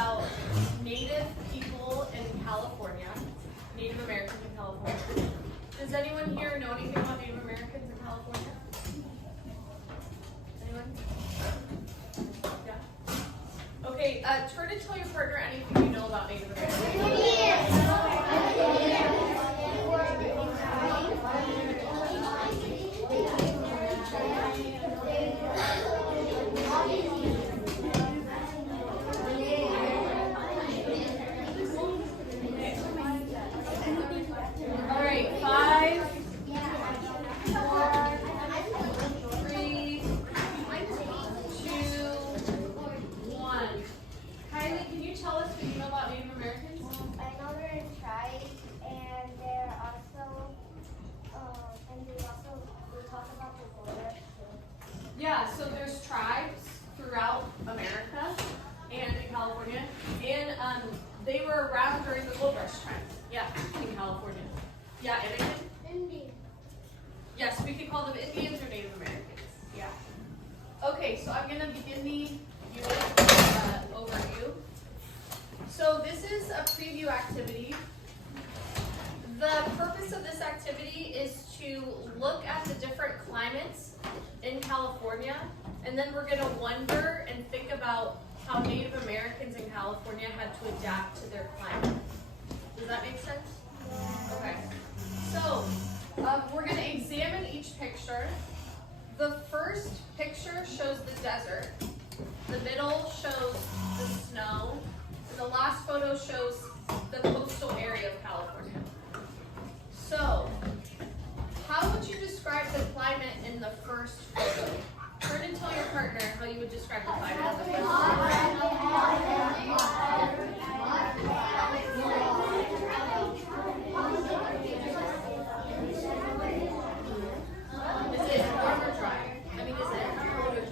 about Native people in California, Native Americans in California. Does anyone here know anything about Native Americans in California? Anyone? Yeah? Okay, turn and tell your partner anything you know about Native Americans. All right, 5, 4, 3, 2, 1. Kylie, can you tell us what you know about Native Americans? I know they're in tribes, and they're also, we talk about the border too. Yeah, so there's tribes throughout America and in California, and they were around during the gold rush time. Yeah, in California. Yeah, Anakin? Indian. Yes, we could call them Indians or Native Americans. Yeah. Okay, so I'm going to begin the unit overview. So this is a preview activity. The purpose of this activity is to look at the different climates in California, and then we're going to wonder and think about how Native Americans in California had to adapt to their climate. Does that make sense? Okay. So we're going to examine each picture. The first picture shows the desert. The middle shows the snow. And the last photo shows the coastal area of California. So, how would you describe the climate in the first photo? Turn and tell your partner how you would describe the climate in the first photo. Is it warm or dry? I mean, is it cold or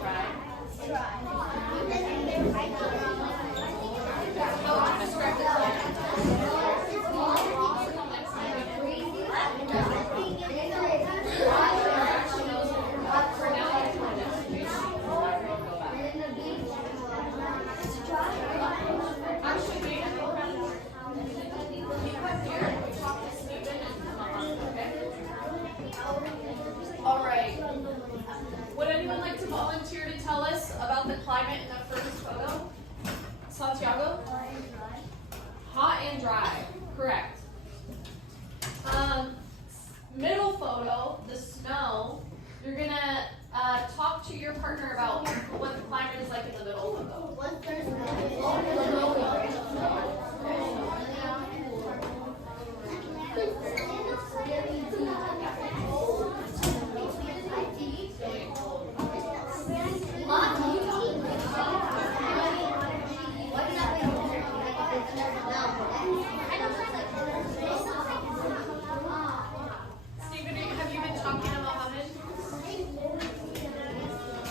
dry? How would you describe the climate? All right. Would anyone like to volunteer to tell us about the climate in the first photo? Santiago? Hot and dry. Correct. Middle photo, the snow. You're gonna talk to your partner about what the climate is like in the middle photo. Stephen, have you been talking about Muhammad?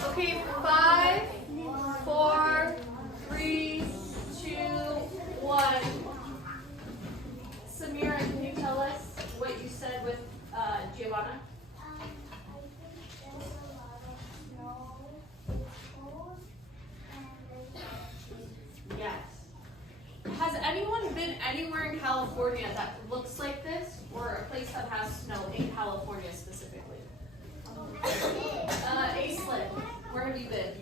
Okay, 5, 4, 3, 2, 1. Samira, can you tell us what you said with Giovanna? Yes. Has anyone been anywhere in California that looks like this, or a place that has snow in California specifically? Aislinn, where have you been?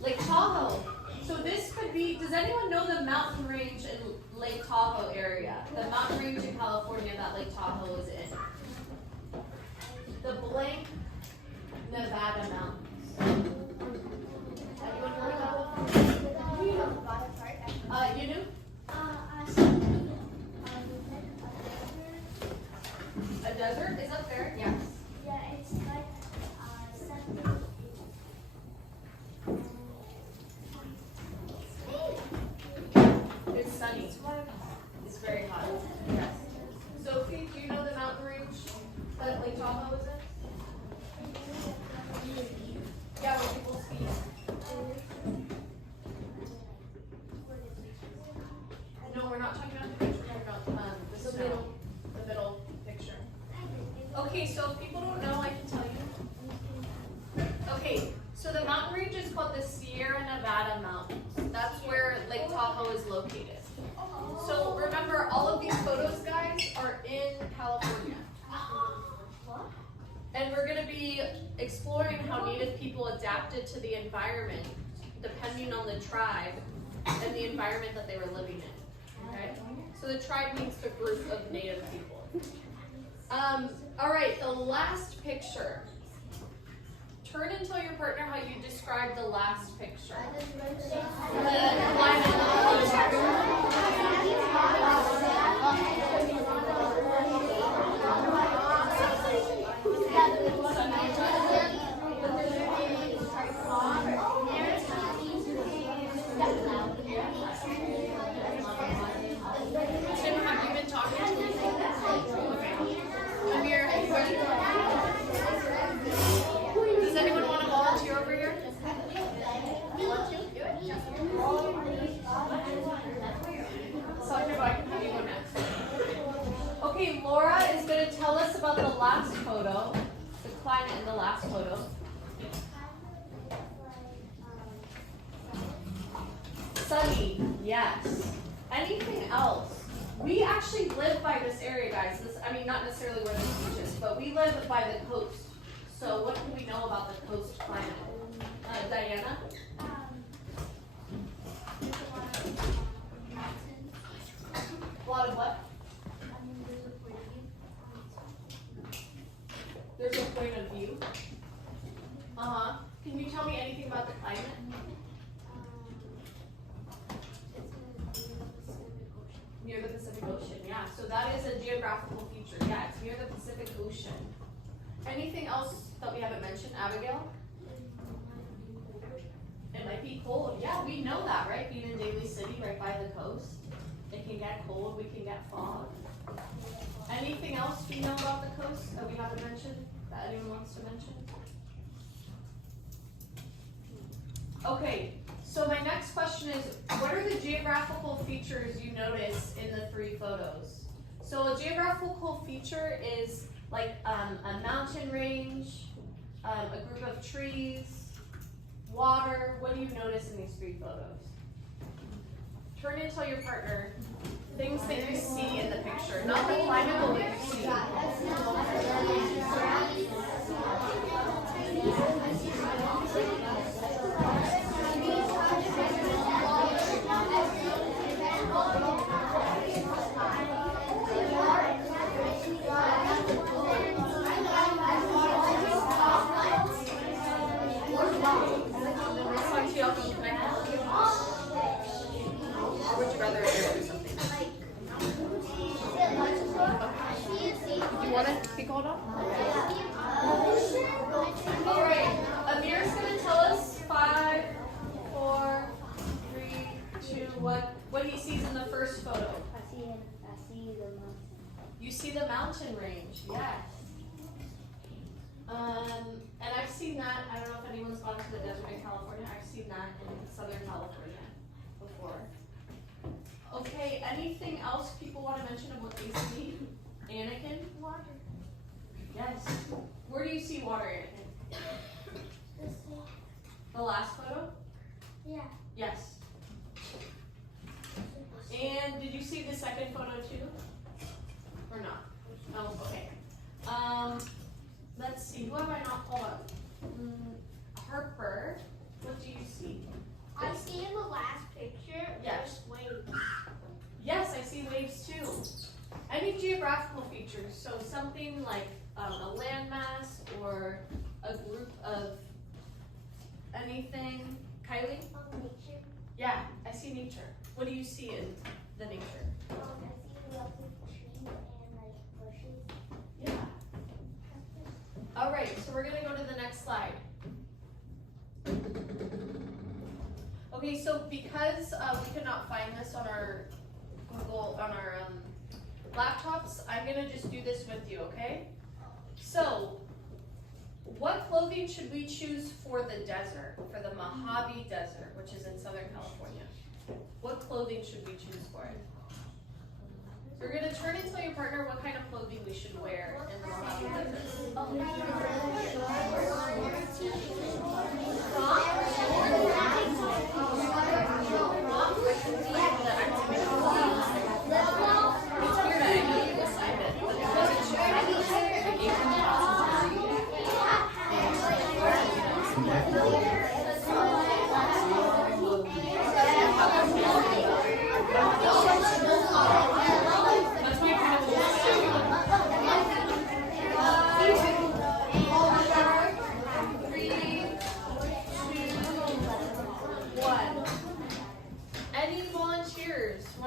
Lake Tahoe. So this could be, does anyone know the mountain range in Lake Tahoe area? The mountain range in California that Lake Tahoe is in? The blank Nevada Mountains. Anyone heard of that before? You knew? A desert is up there? Yes. Yeah, it's like 7. It's sunny. It's very hot. Yes. Sophie, do you know the mountain range that Lake Tahoe is in? Yeah, where people ski. No, we're not talking about the picture. We're talking about the middle picture. Okay, so if people don't know, I can tell you. Okay, so the mountain range is called the Sierra Nevada Mountains. located. So remember, all of these photos, guys, are in California. And we're going to be exploring how Native people adapted to the environment depending on the tribe and the environment that they were living in. Okay? So the tribe means the group of Native people. All right, the last picture. Turn and tell your partner how you describe the last picture. The Tim, have you been talking to me? Okay. Amir, have you ready? Does anyone want to volunteer over here? Want to? Do it. Sandra, I can have you go next. Okay, Laura is going to tell us about the last photo, the climate in the last photo. Sunny, yes. Anything else? We actually live by this area, guys. Not necessarily where this beach is, but we live by the coast. So what do we know about the coast climate? Diana? A lot of what? There's a point of view. Can you tell me anything about the climate? Near the Pacific Ocean, yeah. So that is a geographical feature. Yeah, it's near the Pacific Ocean. Anything else that we haven't mentioned, Abigail? It might be cold. Yeah, we know that, right? Being in Daly City, right by the coast. It can get cold, we can get fog. Anything else we know about the coast that we haven't mentioned, that anyone wants to mention? Okay, so my next question is, what are the geographical features you notice in the 3 photos? So a geographical feature is like a mountain range, a group of trees, water. What do you notice in these 3 photos? Turn and tell your partner things that you see in the picture, not the climate, but what you see. Or would you rather do something? Do you want to be called on? All right. Amir's going to tell us 5, 4, 3, 2, 1. What he sees in the first photo. I see the mountain. You see the mountain range, yes. And I've seen that. I don't know if anyone's gone to the desert in California. I've seen that in Southern California before. Okay, anything else people want to mention of what they see? Anakin? Water. Yes. Where do you see water, Anakin? This way. The last photo? Yeah. Yes. And did you see the second photo too? Or not? Oh, okay. Let's see. Who have I not? Hold on. Harper, what do you see? I see in the last picture. Yes. There's waves. Yes, I see waves too. Any geographical features? So something like a landmass or a group of anything. Kylie? Nature. Yeah, I see nature. What do you see in the nature? I see lots of trees and like bushes. Yeah. All right, so we're gonna go to the next slide. Okay, so because we could not find this on our Google, on our laptops, I'm gonna just do this with you, okay? So, what clothing should we choose for the desert, for the Mojave Desert, which is in Southern California? What clothing should we choose for it? You're gonna turn and tell your partner what kind of clothing we should wear in the Mojave Desert.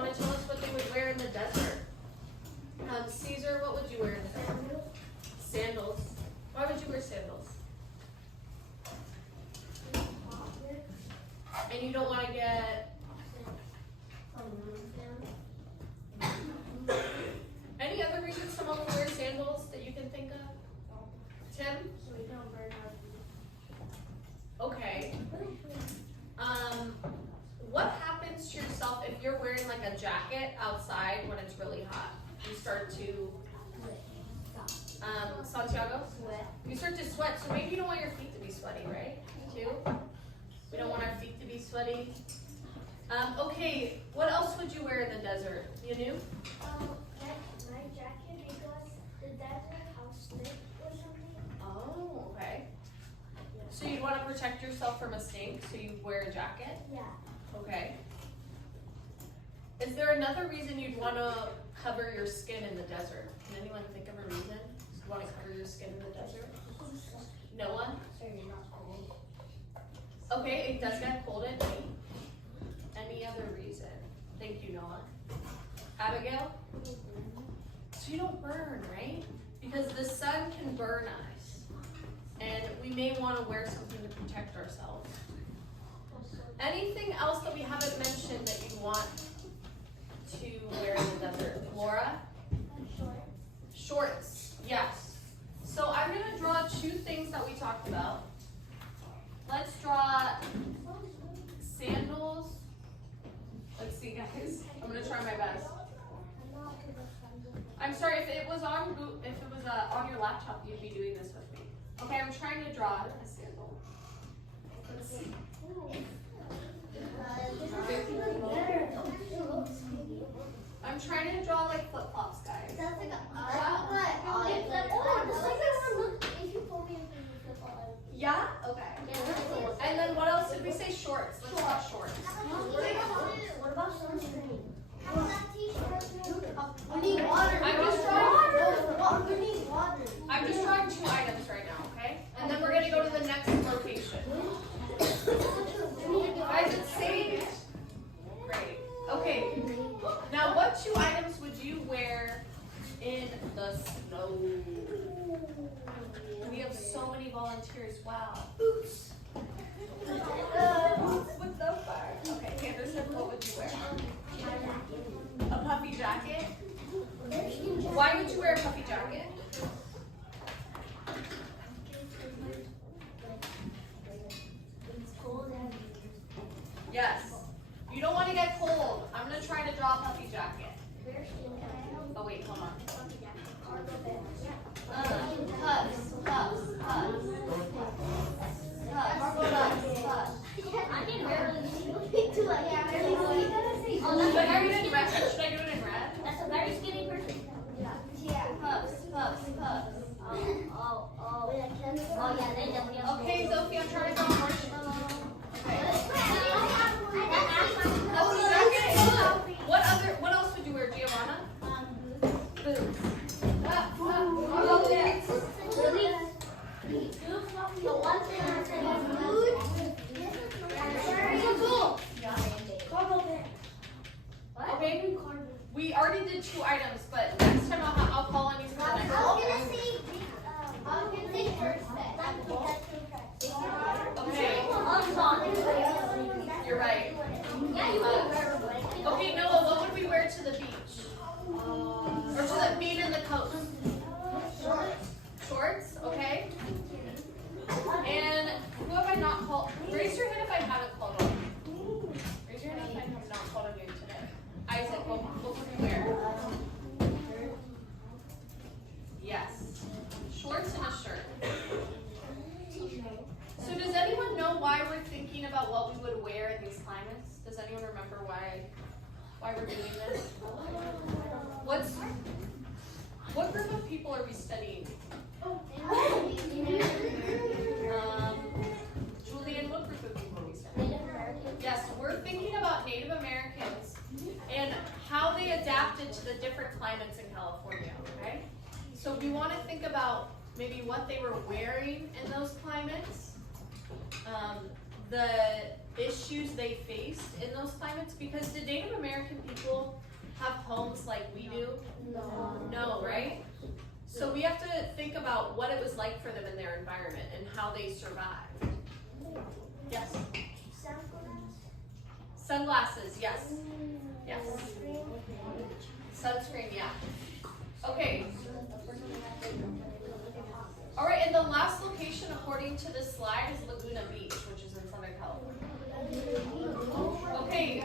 want to tell us what they would wear in the desert? Caesar, what would you wear in the desert? Sandals. Why would you wear sandals? And you don't want to get any other reason someone would wear sandals that you can think of? Tim? So we don't burn our Okay. What happens to yourself if you're wearing like a jacket outside when it's really hot? You start to, Santiago? sweat. You start to sweat, so maybe you don't want your feet to be sweaty, right? Too? We don't want our feet to be sweaty. Okay, what else would you wear in the desert? You knew? My jacket because the desert house slick or something. Oh, okay. So you'd want to protect yourself from a snake, so you wear a jacket? Yeah. Okay. Is there another reason you'd want to cover your skin in the desert? Can anyone think of a reason you'd want to cover your skin in the desert? No one? So you're not cold. Okay, it does get cold at night. Any other reason? Thank you, Noah. Abigail? So you don't burn, right? Because the sun can burn us. And we may want to wear something to protect ourselves. Anything else that we haven't mentioned that you want to wear in the desert? Laura? Shorts, yes. So I'm going to draw two things that we talked about. Let's draw sandals. Let's see, guys. I'm going to try my best. I'm sorry, if it was on your laptop, you'd be doing this with me. Okay, I'm trying to draw a sandal. Let's see. I'm trying to draw like flip-flops, guys. Yeah? Okay. And then what else did we say? Shorts. Let's draw shorts. What about sunscreen? I'm just drawing. We need water. I'm just drawing two items right now, okay? And then we're gonna go to the next location. Guys, it's saved. Great. Okay. Now, what two items would you wear in the snow? We have so many volunteers. Wow. Boots. Boots with the fire. Okay, Anderson, what would you wear? A puffy jacket? Why would you wear a puffy jacket? Yes. You don't want to get cold. I'm going to try to draw a puffy jacket. Oh, wait, hold on. Puffs. But are you in red? Should I do it in red? That's a very skinny person. Yeah. Puffs. Oh, yeah, they definitely have. Okay, Sophie, I'm trying to draw a marshmallow. Okay. What else would you wear, Giovanna? Boots. The one thing I said is Okay. We already did two items, but next time I'll call on you for the next one. Okay. You're right. Okay, Noah, what would we wear to the beach? Or to the beach and the coast? Shorts, okay. And who have I not called? Raise your hand if I haven't called on you. Raise your hand if I have not called on you today. Isaac, what would we wear? Yes. Shorts and a shirt. So does anyone know why we're thinking about what we would wear in these climates? Does anyone remember why we're doing this? What group of people are we studying? Julian, what group of people are we studying? Yes, we're thinking about Native Americans and how they adapted to the different climates in California, okay? So we want to think about maybe what they were wearing in those climates, the issues they faced in those climates, because the Native American people homes like we do? No. No, right? So we have to think about what it was like for them in their environment and how they survived. Yes? Sunglasses, yes. Yes. Sunscreen, yeah. Okay. All right, and the last location according to this slide is Laguna Beach, which is in Southern California. Okay.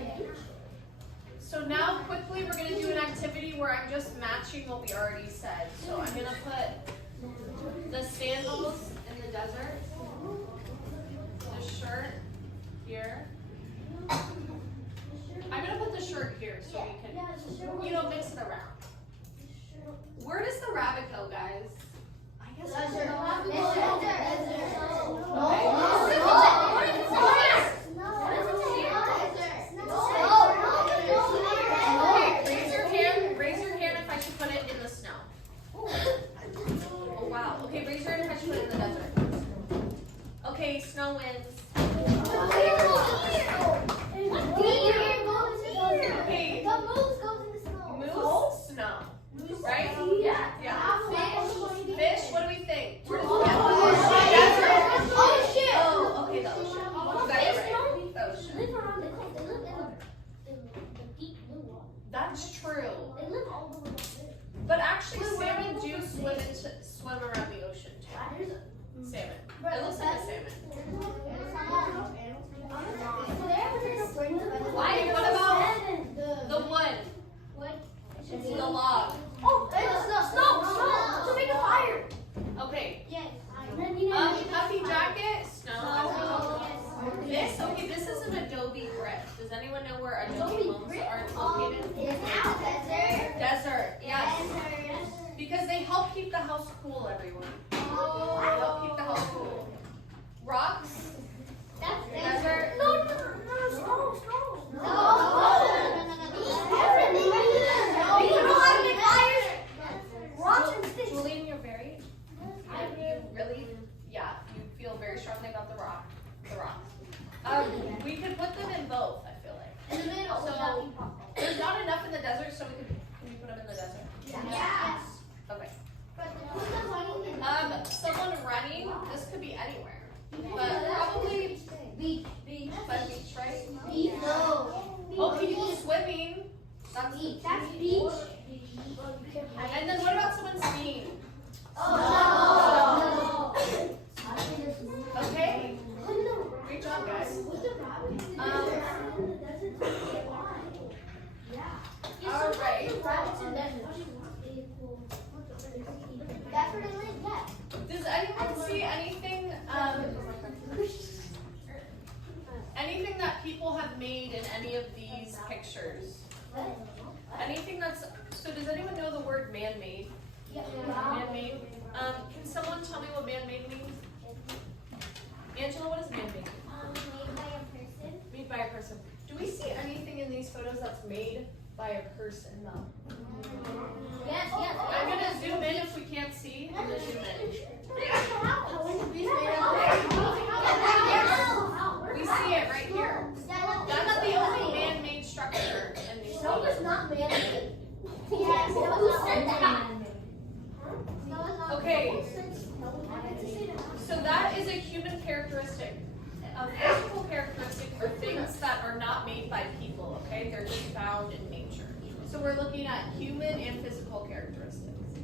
So now quickly we're going to do an activity where I'm just matching what we already said. So I'm going to put the sandals in the desert, the shirt here. I'm going to put the shirt here so we can, mix it around. Where does the rabbit go, guys? I guess Raise your hand if I should put it in the snow. Oh wow. Okay, raise your hand if I should put it in the desert. Okay, snow wins. Okay. Moose, snow. Right? Yeah. Fish, what do we think? Where does it go? Oh, okay, the ocean. You got it right. The ocean. That's true. But actually, salmon do swim around the ocean too. Salmon. It looks like a salmon. Why? What about the wood? The log. Snow! To make a fire! Okay. Yes. Puffy jacket, snow. This is an adobe brick. Does anyone know where adobe homes are located? Desert, yes. Because they help keep the house cool, everyone. They help keep the house cool. Rocks, desert. Julian, you're very, you feel very strongly about the rocks. We could put them in both, I feel like. In the middle. So, there's not enough in the desert, so can we put them in the desert? Yes. Okay. Someone running, this could be anywhere. But probably Beach. by the beach, right? No. Oh, people swimming. That's Beach. That's beach. And then what about someone skiing? Oh. Okay. Great job, guys. All right. That's where they live, yeah. Does anyone see anything, anything that people have made in any of these pictures? Anything that's, so does anyone know the word man-made? Man-made? Can someone tell me what man-made means? Angela, what is man-made? Made by a person. Made by a person. Do we see anything in these photos that's made by a person though? Yes. I'm gonna zoom in if we can't see. I'm gonna zoom in. We see it right here. That's the only man-made structure in these photos. Not man-made. Yes. Who said that? Okay. So that is a human characteristic. A physical characteristic are things that are not made by people, okay? They're just found in nature. So we're looking at human and physical characteristics.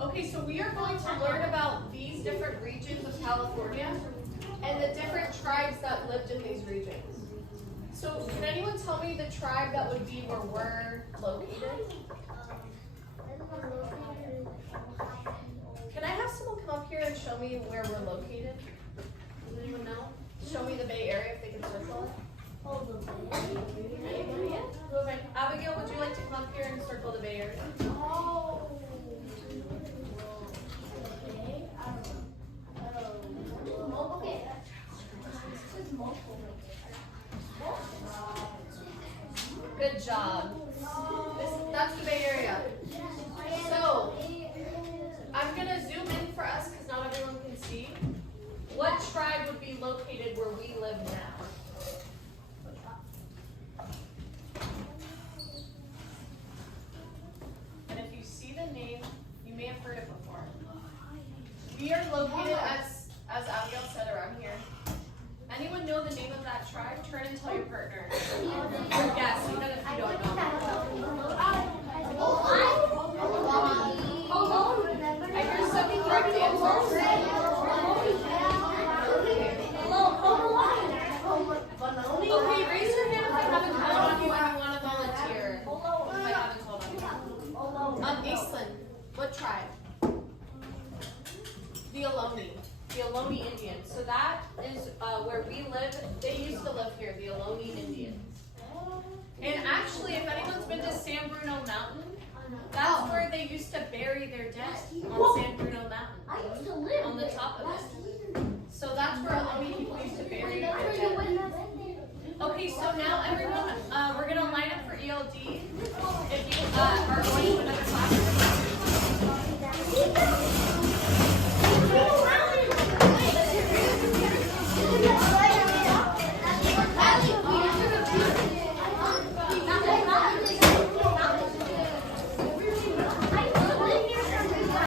Okay, so we are going to learn about these different regions of California and the different tribes that lived in these regions. So can anyone tell me the tribe that would be where we're located? Can I have someone come up here and show me where we're located? Does anyone know? Show me the Bay Area if they can circle it. Anybody? Okay. Abigail, would you like to come up here and circle the Bay Area? Good job. That's the Bay Area. So, I'm going to zoom in for us because not everyone can see. What tribe would be located where we live now? on San Bruno Mountain. I used to live On the there top of last it. year. So that's where Olympic people used to bury That's their where dead. you went there. Okay, so now everyone, we're gonna line up for ELD. If you are going to another class,